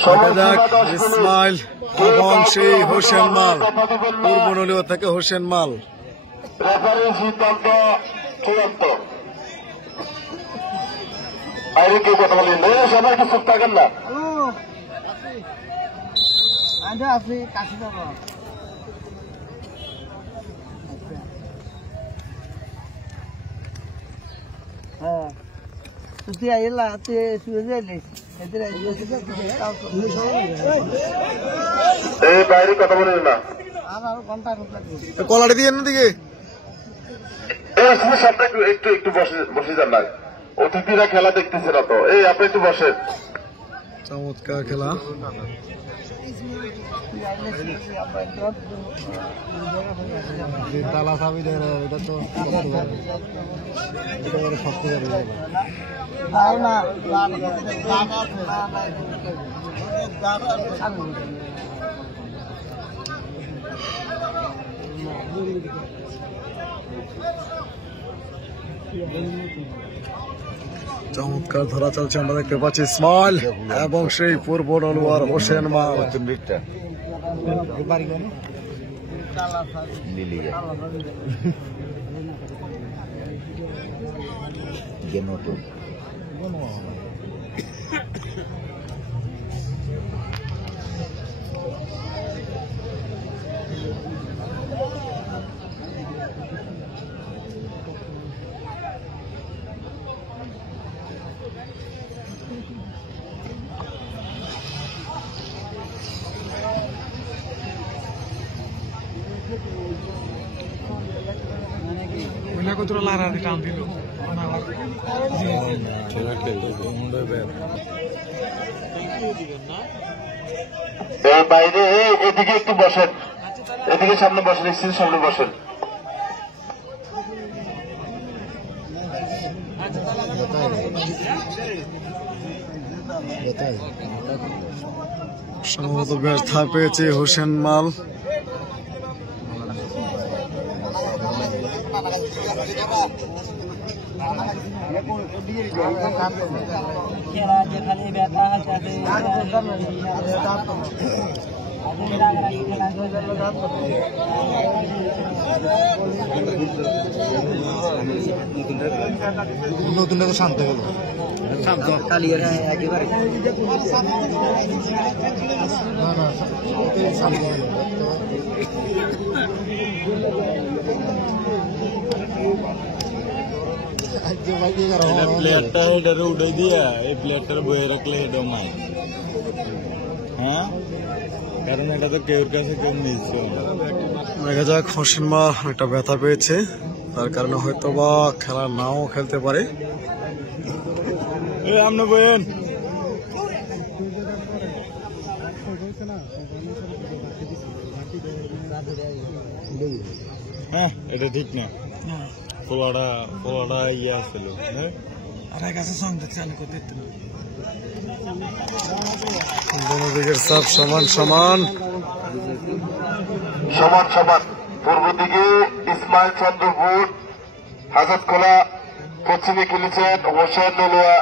দেখা যাক ইসমাইল এবং সেই হোসেন মাল, পূর্ব নলিয়া থেকে হোসেন মাল। রেফারির সিদ্ধান্ত চূড়ান্ত। আরে কেউ কথা বলেন, সবাই কি চুপ থাকেন না? আপনি কাছে যাবো। হ্যাঁ তুই আইলা তুই শুয়ে যাইলি বাইরে কথা বলেন না। আমার ঘন্টা কলারে দিয়ে দিকে একটু একটু বসে যান না, অতিথিরা খেলা দেখতেছে না তো। এই আপনি একটু বসেন। চমৎকার খেলা। তালা চাবি দেয় এটা তো চমৎকার ধরা চলছে, আমরা দেখতে পাচ্ছি ইসমাইল এবং সেই পূর্ব নলুয়ার হোসেন মাল। বাইরে এদিকে একটু বসেন, এদিকে সামনে বসেন, স্ত্রীর সামনে বসেন। সম্ভবত ব্যর্থা পেয়েছে হোসেন মাল। নতুনটা তো শান্ত হলো, শান্ত কালিয়ার একেবারে প্লেয়ারটা হেডারে উঠে দিয়া এই প্লেয়ারটার বয়ে রাখলে হেডও নাই। হ্যাঁ, কারণ এটা তো কেউর কাছে কেউ নিচ্ছে। দেখা যাক হোসেন মাল একটা ব্যথা পেয়েছে, তার কারণে হয়তো বা খেলা নাও খেলতে পারে। আপনি বয়েন। হ্যাঁ, এটা ঠিক না। পোলাটা ইয়ে আসছিল, দিকের সাপ সমান সমান সমান সমান। পূর্ব দিকে ইসমাইল চন্দ্রপুর হাজতখোলা, পশ্চিমে খেলেছেন হোসেন নলুয়া।